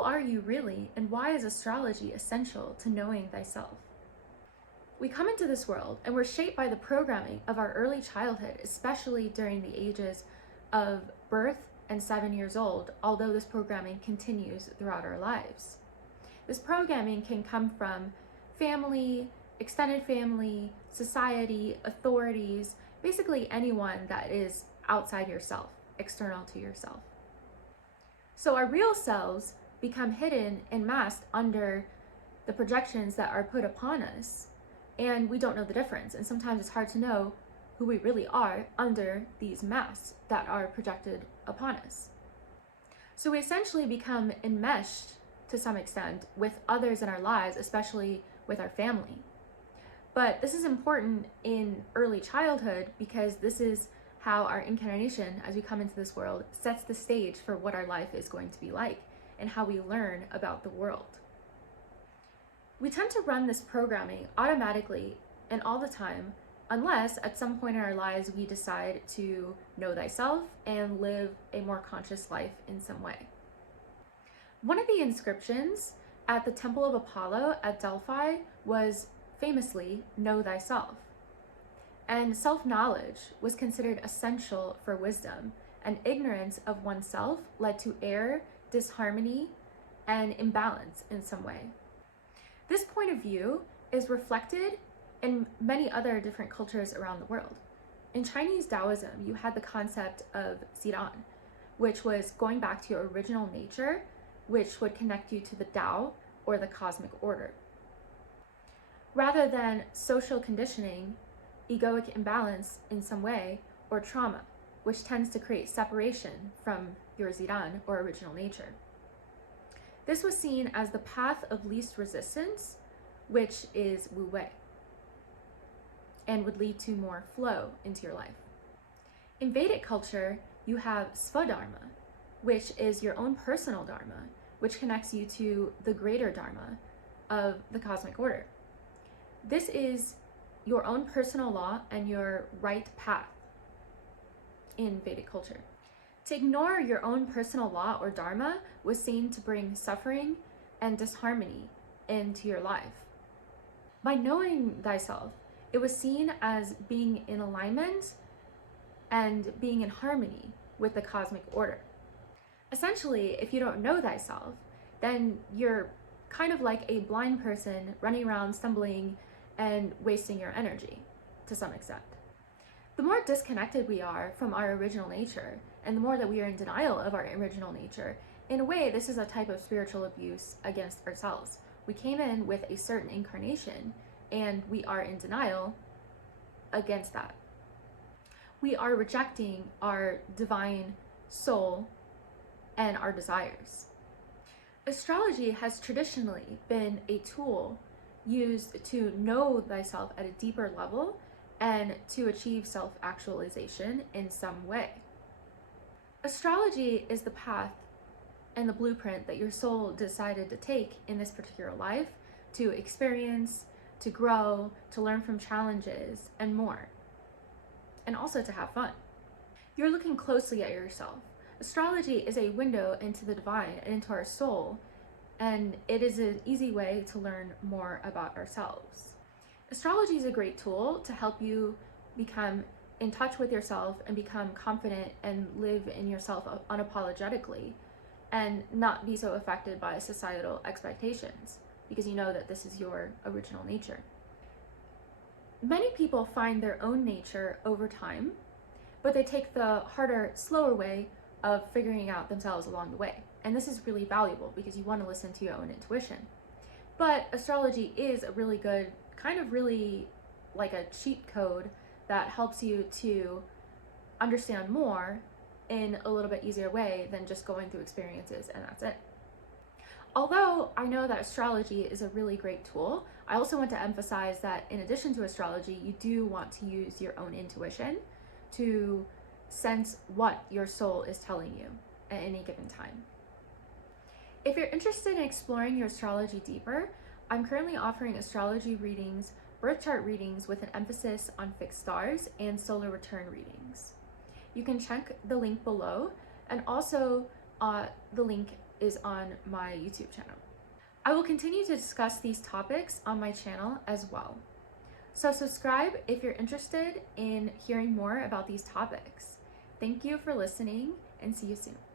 Who are you really, and why is astrology essential to knowing thyself? We come into this world and we're shaped by the programming of our early childhood, especially during the ages of birth and 7 years old, although this programming continues throughout our lives. This programming can come from family, extended family, society, authorities, basically anyone that is outside yourself, external to yourself. So our real selves become hidden and masked under the projections that are put upon us, and we don't know the difference. And sometimes it's hard to know who we really are under these masks that are projected upon us. So we essentially become enmeshed to some extent with others in our lives, especially with our family. But this is important in early childhood because this is how our incarnation, as we come into this world, sets the stage for what our life is going to be like and how we learn about the world. We tend to run this programming automatically and all the time, unless at some point in our lives we decide to know thyself and live a more conscious life in some way. One of the inscriptions at the Temple of Apollo at Delphi was famously, "Know thyself." And self-knowledge was considered essential for wisdom, and ignorance of oneself led to error, disharmony, and imbalance in some way. This point of view is reflected in many other different cultures around the world. In Chinese Taoism, you had the concept of Zidan, which was going back to your original nature, which would connect you to the Tao or the cosmic order. Rather than social conditioning, egoic imbalance in some way, or trauma, which tends to create separation from your Zidan or original nature. This was seen as the path of least resistance, which is Wu Wei, and would lead to more flow into your life. In Vedic culture, you have Svadharma, which is your own personal dharma, which connects you to the greater dharma of the cosmic order. This is your own personal law and your right path in Vedic culture. To ignore your own personal law or dharma was seen to bring suffering and disharmony into your life. By knowing thyself, it was seen as being in alignment and being in harmony with the cosmic order. Essentially, if you don't know thyself, then you're kind of like a blind person running around stumbling and wasting your energy to some extent. The more disconnected we are from our original nature, and the more that we are in denial of our original nature, in a way, this is a type of spiritual abuse against ourselves. We came in with a certain incarnation, and we are in denial against that. We are rejecting our divine soul and our desires. Astrology has traditionally been a tool used to know thyself at a deeper level and to achieve self-actualization in some way. Astrology is the path and the blueprint that your soul decided to take in this particular life to experience, to grow, to learn from challenges, and more. And also to have fun. You're looking closely at yourself. Astrology is a window into the divine and into our soul, and it is an easy way to learn more about ourselves. Astrology is a great tool to help you become in touch with yourself and become confident and live in yourself unapologetically and not be so affected by societal expectations because you know that this is your original nature. Many people find their own nature over time, but they take the harder, slower way of figuring out themselves along the way. And this is really valuable because you want to listen to your own intuition. But astrology is a really good, kind of really like a cheat code that helps you to understand more in a little bit easier way than just going through experiences and that's it. Although I know that astrology is a really great tool, I also want to emphasize that in addition to astrology, you do want to use your own intuition to sense what your soul is telling you at any given time. If you're interested in exploring your astrology deeper, I'm currently offering astrology readings, birth chart readings with an emphasis on fixed stars, and solar return readings. You can check the link below and also the link is on my YouTube channel. I will continue to discuss these topics on my channel as well. So subscribe if you're interested in hearing more about these topics. Thank you for listening, and see you soon.